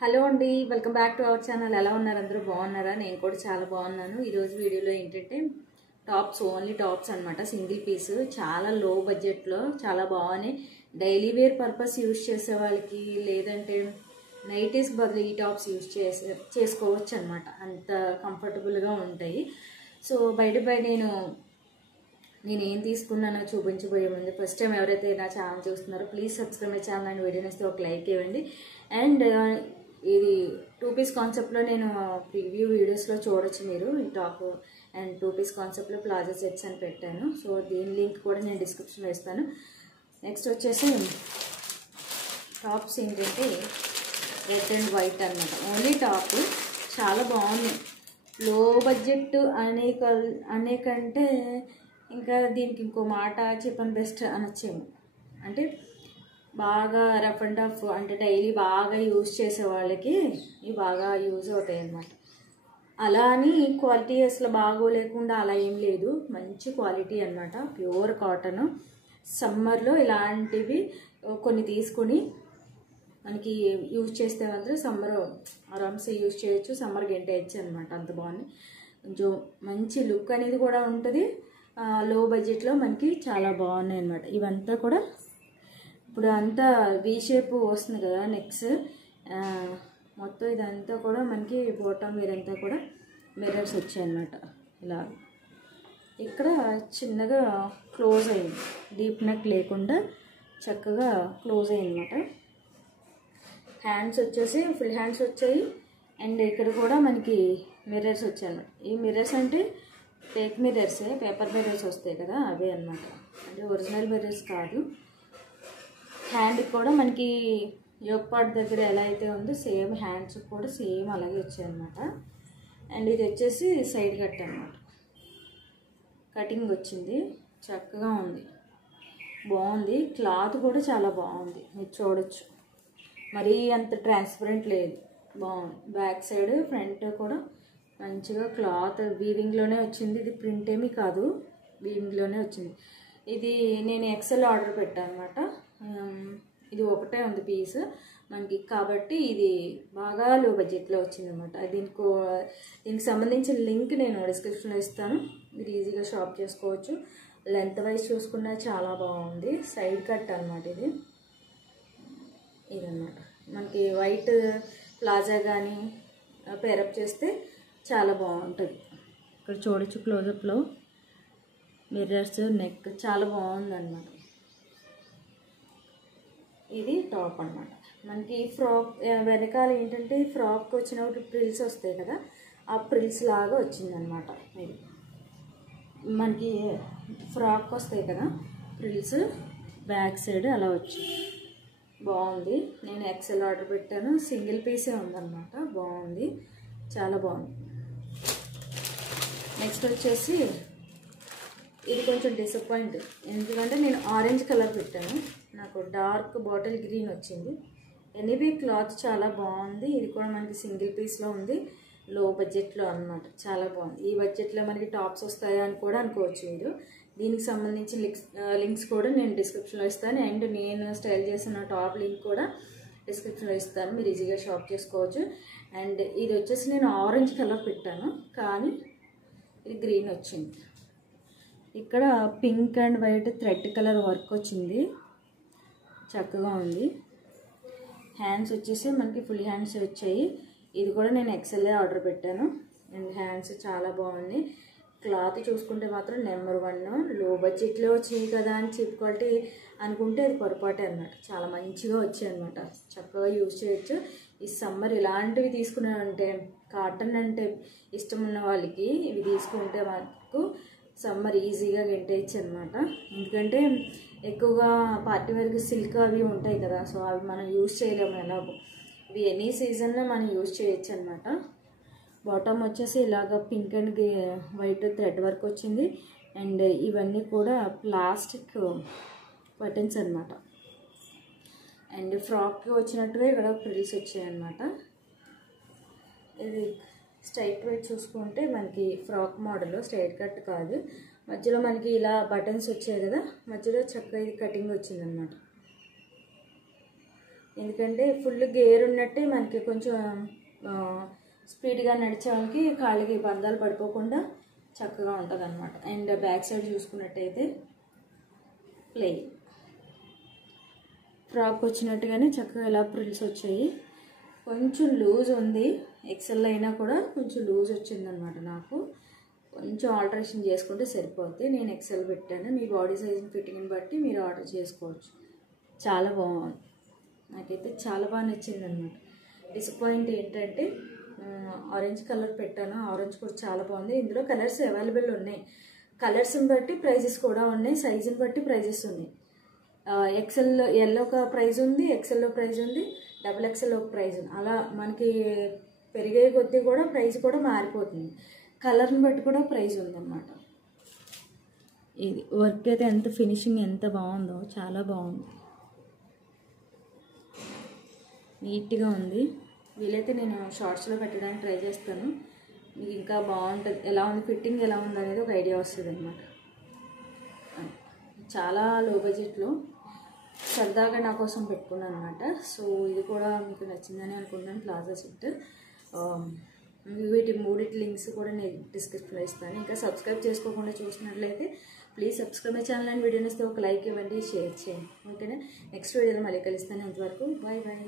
Hello అండి, welcome back to our channel. ఎలా ఉన్నారు? అందరూ బాగున్నారా? నేను కూడా చాలా బాగున్నాను. ఈరోజు వీడియోలో ఏంటంటే టాప్స్, ఓన్లీ టాప్స్ అనమాట. సింగిల్ పీస్, చాలా లో బడ్జెట్లో చాలా బాగున్నాయి. డైలీ వేర్ పర్పస్ యూజ్ చేసే వాళ్ళకి, లేదంటే నైటీస్ బదులు ఈ టాప్స్ యూజ్ చేసుకోవచ్చు అనమాట. అంత కంఫర్టబుల్గా ఉంటాయి. సో బయట నేను ఏం తీసుకున్నానో చూపించబోయే ముందు ఫస్ట్ టైం ఎవరైతే నా ఛానల్ చూస్తున్నారో please subscribe my channel and వీడియోని ఇస్తే ఒక లైక్ ఇవ్వండి. అండ్ ఇది 2 పీస్ కాన్సెప్ట్లో నేను ప్రివ్యూ వీడియోస్లో చూడొచ్చు మీరు ఈ టాప్. అండ్ 2 పీస్ కాన్సెప్ట్లో ప్లాజో సెట్స్ అని పెట్టాను. సో దీని లింక్ కూడా నేను డిస్క్రిప్షన్లో ఇస్తాను. నెక్స్ట్ వచ్చేసి టాప్స్ ఏంటంటే రెడ్ అండ్ వైట్ అనమాట. ఓన్లీ టాప్ చాలా బాగుంది. లో బడ్జెట్ అనే కంటే ఇంకా దీనికి ఇంకో మాట చెప్పని బెస్ట్ అనొచ్చేమో. అంటే బాగా రఫ్ అండ్ టఫ్, అంటే డైలీ బాగా యూజ్ చేసే వాళ్ళకి ఇవి బాగా యూజ్ అవుతాయి అన్నమాట. అలా అని క్వాలిటీ అసలు బాగోలేకుండా అలా ఏం లేదు, మంచి క్వాలిటీ అన్నమాట. Pure cotton. సమ్మర్లో ఇలాంటివి కొన్ని తీసుకొని మనకి యూజ్ చేస్తే మాత్రం సమ్మర్ ఆరామ్స్ యూజ్ చేయొచ్చు, సమ్మర్ గెంటేయచ్చు అనమాట. అంత బాగుంది. కొంచెం మంచి లుక్ అనేది కూడా ఉంటుంది. లో బడ్జెట్లో మనకి చాలా బాగున్నాయి అన్నమాట. ఇవంతా కూడా ఇప్పుడు అంతా వీ షేప్ వస్తుంది కదా నెక్స్, మొత్తం ఇదంతా కూడా మనకి బాటమ్ ఇదంతా కూడా మిర్రర్స్ వచ్చాయన్నమాట. ఇలా ఇక్కడ చిన్నగా క్లోజ్ అయింది, డీప్ నెక్ లేకుండా చక్కగా క్లోజ్ అయ్యిందన్నమాట. హ్యాండ్స్ వచ్చేసి ఫుల్ హ్యాండ్స్ వచ్చాయి. అండ్ ఇక్కడ కూడా మనకి మిర్రర్స్ వచ్చాయన్నమాట. ఈ మిర్రర్స్ అంటే ఫేక్ మిర్రర్సే, పేపర్ మిర్రర్స్ వస్తాయి కదా అవే అన్నమాట. అంటే ఒరిజినల్ మిర్రర్స్ కాదు. హ్యాండ్కి కూడా మనకి యోక్ పార్ట్ దగ్గర ఎలా అయితే ఉందో సేమ్ హ్యాండ్స్ కూడా సేమ్ అలాగే వచ్చాయన్నమాట. అండ్ ఇది వచ్చేసి సైడ్ కట్ అన్నమాట. కటింగ్ వచ్చింది, చక్కగా ఉంది, బాగుంది. క్లాత్ కూడా చాలా బాగుంది, మీరు చూడొచ్చు. మరీ అంత ట్రాన్స్పరెంట్ లేదు, బాగుంది. బ్యాక్ సైడ్ ఫ్రంట్ కూడా మంచిగా క్లాత్ వీవింగ్లోనే వచ్చింది. ఇది ప్రింట్ ఏమీ కాదు, వీవింగ్లోనే వచ్చింది. ఇది నేను ఎక్సెల్ ఆర్డర్ పెట్టాను అనమాట. ఇది ఒకటే ఉంది పీస్ మనకి, కాబట్టి ఇది బాగా లో బడ్జెట్లో వచ్చిందనమాట. దీనికి సంబంధించిన లింక్ నేను డిస్క్రిప్షన్లో ఇస్తాను, మీరు ఈజీగా షాప్ చేసుకోవచ్చు. లెంత్ వైజ్ చూసుకున్నా చాలా బాగుంది. సైడ్ కట్ అనమాట ఇదన్నమాట. మనకి వైట్ ప్లాజా కానీ పేరప్ చేస్తే చాలా బాగుంటుంది. ఇక్కడ చూడొచ్చు క్లోజప్లో మిర్రర్స్, నెక్ చాలా బాగుందన్నమాట. ఇది టాప్ అన్నమాట. మనకి ఫ్రాక్ వెనకాల ఏంటంటే ఫ్రాక్ వచ్చినప్పుడు ప్రిల్స్ వస్తాయి కదా, ఆ ప్రిల్స్ లాగా వచ్చిందనమాట. ఇది మనకి ఫ్రాక్ వస్తాయి కదా ప్రిల్స్, బ్యాక్ సైడ్ అలా వచ్చింది, బాగుంది. నేను ఎక్సెల్ ఆర్డర్ పెట్టాను, సింగిల్ పీసే ఉందన్నమాట. బాగుంది, చాలా బాగుంది. నెక్స్ట్ వచ్చేసి ఇది కొంచెం డిసప్పాయింట్, ఎందుకంటే నేను ఆరెంజ్ కలర్ పెట్టాను, నాకు డార్క్ బాటిల్ గ్రీన్ వచ్చింది. ఎనీవే క్లాత్ చాలా బాగుంది. ఇది కూడా మనకి సింగిల్ పీస్లో ఉంది, లో బడ్జెట్లో అన్నమాట. చాలా బాగుంది. ఈ బడ్జెట్లో మనకి టాప్స్ వస్తాయా అని కూడా అనుకోవచ్చు మీరు. దీనికి సంబంధించిన లింక్స్ కూడా నేను డిస్క్రిప్షన్లో ఇస్తాను. అండ్ నేను స్టైల్ చేసిన టాప్ లింక్ కూడా డిస్క్రిప్షన్లో ఇస్తాను, మీరు ఈజీగా షాప్ చేసుకోవచ్చు. అండ్ ఇది వచ్చేసి నేను ఆరెంజ్ కలర్ పెట్టాను, కానీ ఇది గ్రీన్ వచ్చింది. ఇక్కడ pink and white thread colour work వచ్చింది, చక్కగా ఉంది. హ్యాండ్స్ వచ్చేసి మనకి ఫుల్ హ్యాండ్స్ వచ్చాయి. ఇది కూడా నేను ఎక్సెల్ ఆర్డర్ పెట్టాను. అండ్ హ్యాండ్స్ చాలా బాగుంది. క్లాత్ చూసుకుంటే మాత్రం నెంబర్ 1. లో బడ్జెట్లో వచ్చింది కదా అని చీప్ క్వాలిటీ అనుకుంటే అది పొరపాటే అన్నమాట. చాలా మంచిగా వచ్చాయి అన్నమాట, చక్కగా యూజ్ చేయొచ్చు. ఈ సమ్మర్ ఇలాంటివి తీసుకున్నామంటే, కాటన్ అంటే ఇష్టం ఉన్న వాళ్ళకి ఇవి తీసుకుంటే మనకు సమ్మర్ ఈజీగా గెంటేయచ్చు అనమాట. ఎందుకంటే ఎక్కువగా పార్టీ వేర్కి సిల్క్ అవి ఉంటాయి కదా, సో అవి మనం యూజ్ చేయలేము ఎలాగో. ఇవి ఎనీ సీజన్లో మనం యూజ్ చేయొచ్చు అనమాట. బాటమ్ వచ్చేసి ఇలాగ pink and white thread work వచ్చింది. అండ్ ఇవన్నీ కూడా ప్లాస్టిక్ బటన్స్ అనమాట. అండ్ ఫ్రాక్కి వచ్చినట్టుగా ఇక్కడ ఫ్రిల్స్ వచ్చాయన్నమాట. ఇది స్ట్రైట్ వైట్ చూసుకుంటే మనకి ఫ్రాక్ మోడల్, స్ట్రైట్ కట్ కాదు. మధ్యలో మనకి ఇలా బటన్స్ వచ్చాయి కదా, మధ్యలో చక్కగా ఇది కటింగ్ వచ్చిందనమాట. ఎందుకంటే ఫుల్ గేర్ ఉన్నట్టే మనకి కొంచెం స్పీడ్గా నడిచే వాళ్ళకి కాళ్ళకి బంధాలు పడిపోకుండా చక్కగా ఉంటుంది అనమాట. అండ్ బ్యాక్ సైడ్ చూసుకున్నట్టయితే ప్లెయిన్ ఫ్రాక్ వచ్చినట్టుగానే చక్కగా ఇలా ప్రిల్స్ వచ్చాయి. కొంచెం లూజ్ ఉంది, ఎక్సెల్ అయినా కూడా కొంచెం లూజ్ వచ్చిందనమాట. నాకు కొంచెం ఆల్టరేషన్ చేసుకుంటే సరిపోద్ది. నేను ఎక్సెల్ పెట్టాను, మీ బాడీ సైజ్ని ఫిట్టింగ్ని బట్టి మీరు ఆర్డర్ చేసుకోవచ్చు. చాలా బాగుంది, నాకైతే చాలా బాగా నచ్చింది అనమాట. డిసప్పాయింట్ ఏంటంటే ఆరెంజ్ కలర్ పెట్టాను, ఆరెంజ్ కూడా చాలా బాగుంది. ఇందులో కలర్స్ అవైలబుల్ ఉన్నాయి, కలర్స్ని బట్టి ప్రైజెస్ కూడా ఉన్నాయి, సైజుని బట్టి ప్రైజెస్ ఉన్నాయి. ఎక్సెల్ ఎల్లో ఒక ప్రైజ్ ఉంది, ఎక్సెల్లో ప్రైజ్ ఉంది, డబుల్ ఎక్సెల్ ఒక ప్రైజ్ ఉంది. అలా మనకి పెరిగే కొద్దీ కూడా ప్రైస్ కూడా మారిపోతుంది, కలర్ని బట్టి కూడా ప్రైజ్ ఉందన్నమాట. ఇది వర్క్ అయితే ఎంత ఫినిషింగ్ ఎంత బాగుందో, చాలా బాగుంది, నీట్గా ఉంది. వీలైతే నేను షార్ట్స్లో పెట్టడానికి ట్రై చేస్తాను, మీకు ఇంకా బాగుంటుంది. ఎలా ఉంది ఫిట్టింగ్ ఎలా ఉంది అనేది ఒక ఐడియా వస్తుంది అనమాట. చాలా లో బడ్జెట్లో సరదాగా నా కోసం పెట్టుకున్నాను అనమాట. సో ఇది కూడా మీకు నచ్చిందని అనుకుంటున్నాను. ప్లాజా సెట్ వీటి మూడిటి లింక్స్ కూడా నేను డిస్క్రిప్షన్లో ఇస్తాను. ఇంకా సబ్స్క్రైబ్ చేసుకోకుండా చూసినట్లయితే please subscribe my channel and వీడియోని ఇస్తే ఒక లైక్ ఇవ్వండి, షేర్ చేయండి. ఓకేనా, నెక్స్ట్ వీడియోలో మళ్ళీ కలుస్తాను. అంతవరకు బాయ్ బాయ్.